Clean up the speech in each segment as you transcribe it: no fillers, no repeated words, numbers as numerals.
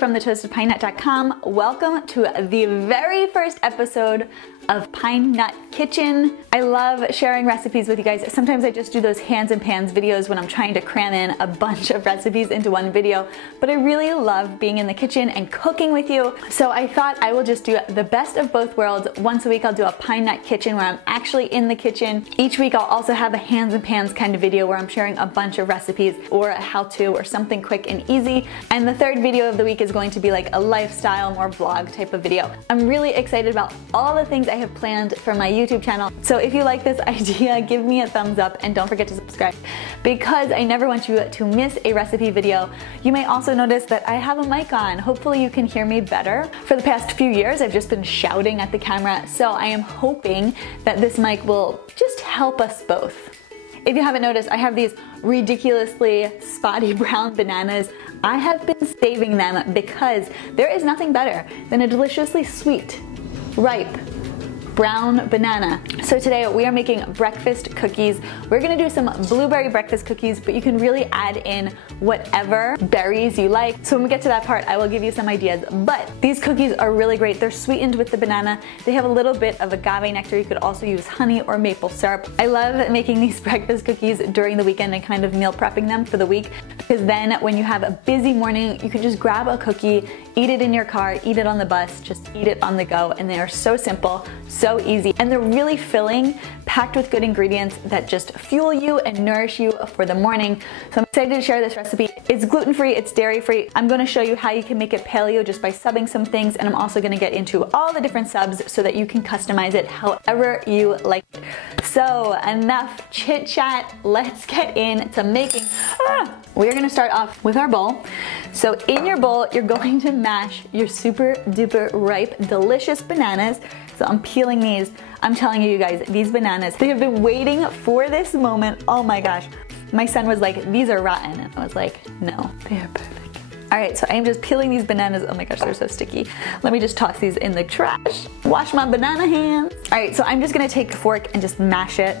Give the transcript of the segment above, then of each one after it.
from thetoastedpinenut.com. Welcome to the very first episode of Pine Nut Kitchen. I love sharing recipes with you guys. Sometimes I just do those hands and pans videos when I'm trying to cram in a bunch of recipes into one video, but I really love being in the kitchen and cooking with you. So I thought I will just do the best of both worlds. Once a week I'll do a Pine Nut Kitchen where I'm actually in the kitchen. Each week I'll also have a hands and pans kind of video where I'm sharing a bunch of recipes or a how-to or something quick and easy. And the third video of the week is going to be like a lifestyle, more vlog type of video. I'm really excited about all the things I have planned for my YouTube channel. So if you like this idea, give me a thumbs up and don't forget to subscribe because I never want you to miss a recipe video. You may also notice that I have a mic on. Hopefully you can hear me better. For the past few years, I've just been shouting at the camera, so I am hoping that this mic will just help us both. If you haven't noticed, I have these ridiculously spotty brown bananas. I have been saving them because there is nothing better than a deliciously sweet, ripe, brown banana. So today we are making breakfast cookies. We're gonna do some blueberry breakfast cookies, but you can really add in whatever berries you like. So when we get to that part, I will give you some ideas. But these cookies are really great. They're sweetened with the banana. They have a little bit of agave nectar. You could also use honey or maple syrup. I love making these breakfast cookies during the weekend and kind of meal prepping them for the week, because then when you have a busy morning, you can just grab a cookie, eat it in your car, eat it on the bus, just eat it on the go. And they are so simple, so easy, and they're really filling, packed with good ingredients that just fuel you and nourish you for the morning. So I'm excited to share this recipe. It's gluten-free, it's dairy-free. I'm gonna show you how you can make it paleo just by subbing some things, and I'm also gonna get into all the different subs so that you can customize it however you like it. So enough chit-chat, let's get into making. We're gonna start off with our bowl. So in your bowl, you're going to mash your super duper ripe, delicious bananas. So I'm peeling these. I'm telling you guys, these bananas, they have been waiting for this moment. Oh my gosh. My son was like, these are rotten. And I was like, no, they are perfect. All right, so I'm just peeling these bananas. Oh my gosh, they're so sticky. Let me just toss these in the trash. Wash my banana hands. All right, so I'm just gonna take a fork and just mash it.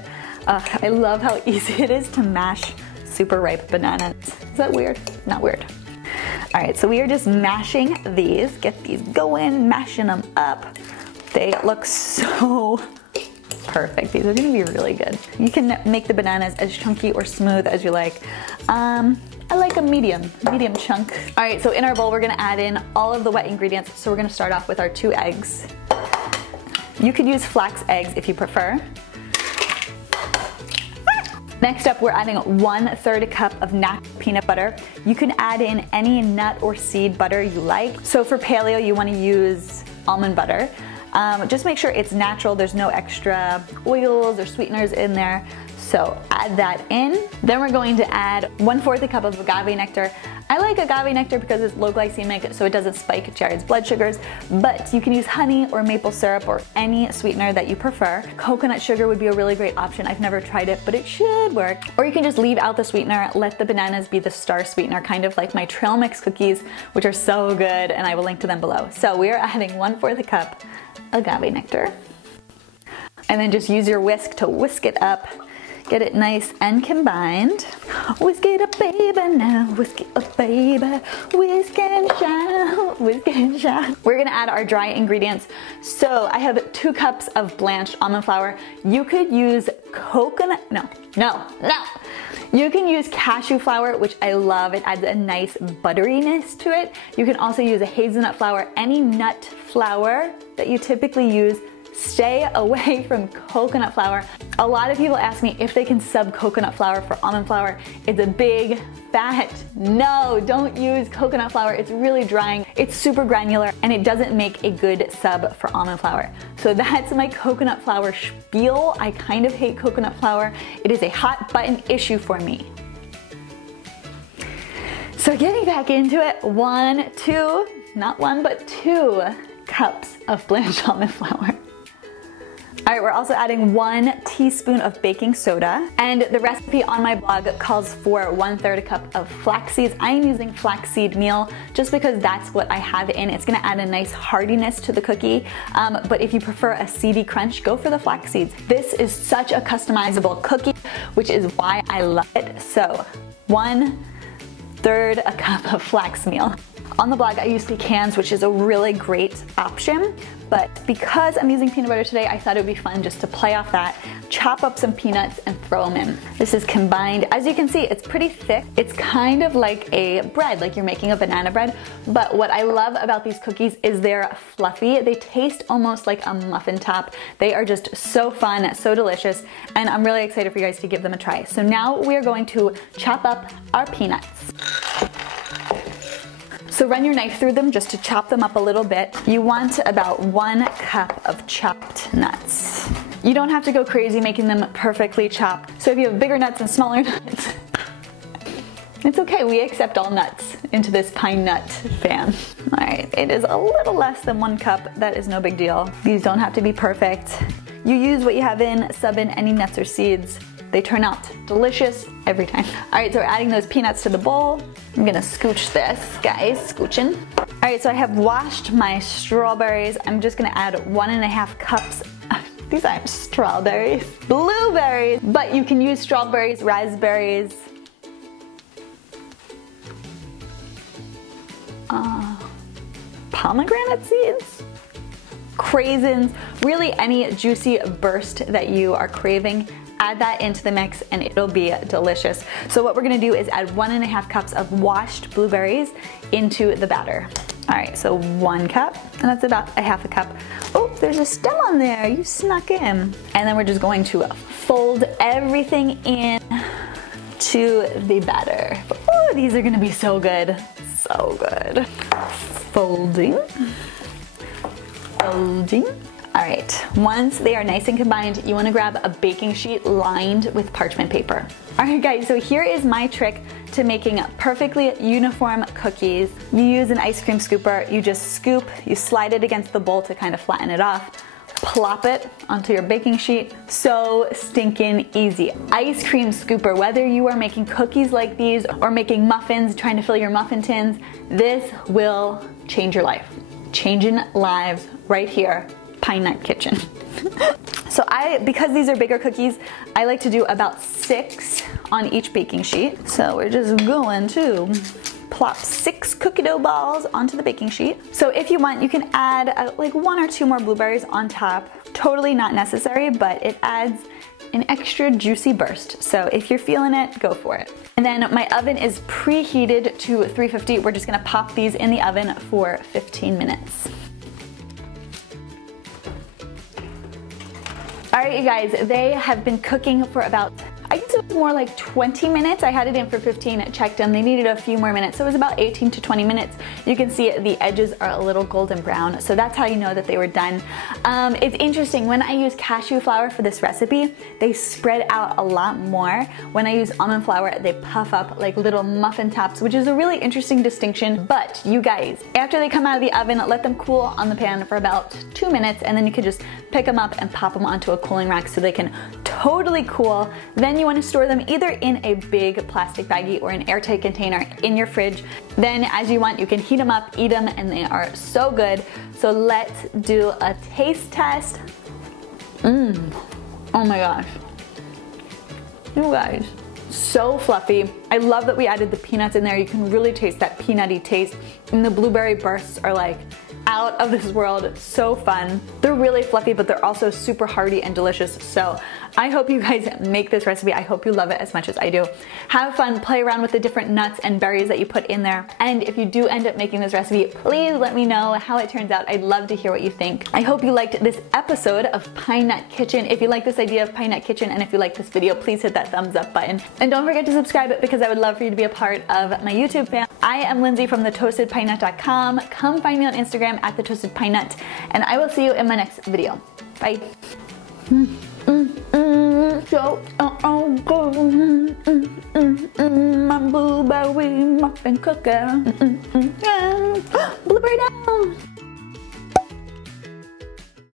I love how easy it is to mash super ripe bananas. Is that weird? Not weird. All right, so we are just mashing these. Get these going, mashing them up. They look so perfect. These are gonna be really good. You can make the bananas as chunky or smooth as you like. I like a medium chunk. All right, so in our bowl, we're gonna add in all of the wet ingredients. So we're gonna start off with our 2 eggs. You could use flax eggs if you prefer. Next up, we're adding 1/3 cup of natural peanut butter. You can add in any nut or seed butter you like. So for paleo, you wanna use almond butter. Just make sure it's natural, there's no extra oils or sweeteners in there. So add that in. Then we're going to add 1/4 cup of agave nectar. I like agave nectar because it's low glycemic, so it doesn't spike Jared's blood sugars, but you can use honey or maple syrup or any sweetener that you prefer. Coconut sugar would be a really great option. I've never tried it, but it should work. Or you can just leave out the sweetener, let the bananas be the star sweetener, kind of like my trail mix cookies, which are so good, and I will link to them below. So we are adding 1/4 cup agave nectar. And then just use your whisk to whisk it up. Get it nice and combined. Whisk it up, baby, now. Whisk it up, baby. Whisk and shout, whisk and shout. We're gonna add our dry ingredients. So I have 2 cups of blanched almond flour. You could use coconut, no. You can use cashew flour, which I love. It adds a nice butteriness to it. You can also use a hazelnut flour, any nut flour that you typically use. Stay away from coconut flour. A lot of people ask me if they can sub coconut flour for almond flour. It's a big fat no. Don't use coconut flour. It's really drying. It's super granular and it doesn't make a good sub for almond flour. So that's my coconut flour spiel. I kind of hate coconut flour. It is a hot button issue for me. So getting back into it, 2 cups of blanched almond flour. All right, we're also adding 1 teaspoon of baking soda, and the recipe on my blog calls for 1/3 cup of flax seeds. I am using flaxseed meal just because that's what I have in. It's gonna add a nice hardiness to the cookie, but if you prefer a seedy crunch, go for the flax seeds. This is such a customizable cookie, which is why I love it. So 1/3 cup of flax meal. On the blog, I use pecans, which is a really great option, but because I'm using peanut butter today, I thought it would be fun just to play off that, chop up some peanuts and throw them in. This is combined. As you can see, it's pretty thick. It's kind of like a bread, like you're making a banana bread, but what I love about these cookies is they're fluffy. They taste almost like a muffin top. They are just so fun, so delicious, and I'm really excited for you guys to give them a try. So now we're going to chop up our peanuts. So run your knife through them just to chop them up a little bit. You want about 1 cup of chopped nuts. You don't have to go crazy making them perfectly chopped. So if you have bigger nuts and smaller nuts, it's okay, we accept all nuts into this pine nut fan. All right, it is a little less than 1 cup. That is no big deal. These don't have to be perfect. You use what you have in, sub in any nuts or seeds. They turn out delicious every time. All right, so we're adding those peanuts to the bowl. I'm gonna scooch this, guys, scooching. All right, so I have washed my strawberries. I'm just gonna add 1.5 cups. These aren't strawberries, blueberries, but you can use strawberries, raspberries. Pomegranate seeds, craisins, really any juicy burst that you are craving. Add that into the mix and it'll be delicious. So what we're gonna do is add 1.5 cups of washed blueberries into the batter. All right, so 1 cup, and that's about 1/2 cup. Oh, there's a stem on there, you snuck in. And then we're just going to fold everything in to the batter. Oh, these are gonna be so good, so good. Folding, folding. All right, once they are nice and combined, you wanna grab a baking sheet lined with parchment paper. All right guys, so here is my trick to making perfectly uniform cookies. You use an ice cream scooper, you just scoop, you slide it against the bowl to kind of flatten it off, plop it onto your baking sheet. So stinking easy. Ice cream scooper, whether you are making cookies like these or making muffins, trying to fill your muffin tins, this will change your life. Changing lives right here. Pine Nut Kitchen. So because these are bigger cookies, I like to do about 6 on each baking sheet. So we're just going to plop 6 cookie dough balls onto the baking sheet. So if you want, you can add like 1 or 2 more blueberries on top. Totally not necessary, but it adds an extra juicy burst. So if you're feeling it, go for it. And then my oven is preheated to 350. We're just gonna pop these in the oven for 15 minutes. All right, you guys, they have been cooking for about, I guess it was more like 20 minutes. I had it in for 15, checked them. They needed a few more minutes, so it was about 18 to 20 minutes. You can see the edges are a little golden brown, so that's how you know that they were done. It's interesting, when I use cashew flour for this recipe, they spread out a lot more. When I use almond flour, they puff up like little muffin tops, which is a really interesting distinction. But you guys, after they come out of the oven, let them cool on the pan for about 2 minutes, and then you could just pick them up and pop them onto a cooling rack so they can totally cool. Then you want to store them either in a big plastic baggie or an airtight container in your fridge. Then as you want, you can heat them up, eat them, and they are so good. So let's do a taste test. Oh my gosh. You guys, so fluffy. I love that we added the peanuts in there. You can really taste that peanutty taste, and the blueberry bursts are like out of this world, so fun. They're really fluffy, but they're also super hearty and delicious. So I hope you guys make this recipe. I hope you love it as much as I do. Have fun, play around with the different nuts and berries that you put in there. And if you do end up making this recipe, please let me know how it turns out. I'd love to hear what you think. I hope you liked this episode of Pine Nut Kitchen. If you like this idea of Pine Nut Kitchen, and if you like this video, please hit that thumbs up button. And don't forget to subscribe because I would love for you to be a part of my YouTube family. I am Lindsay from thetoastedpinenut.com. Come find me on Instagram at thetoastedpinenut, and I will see you in my next video. Bye. So my blueberry muffin cooker. Blueberry down.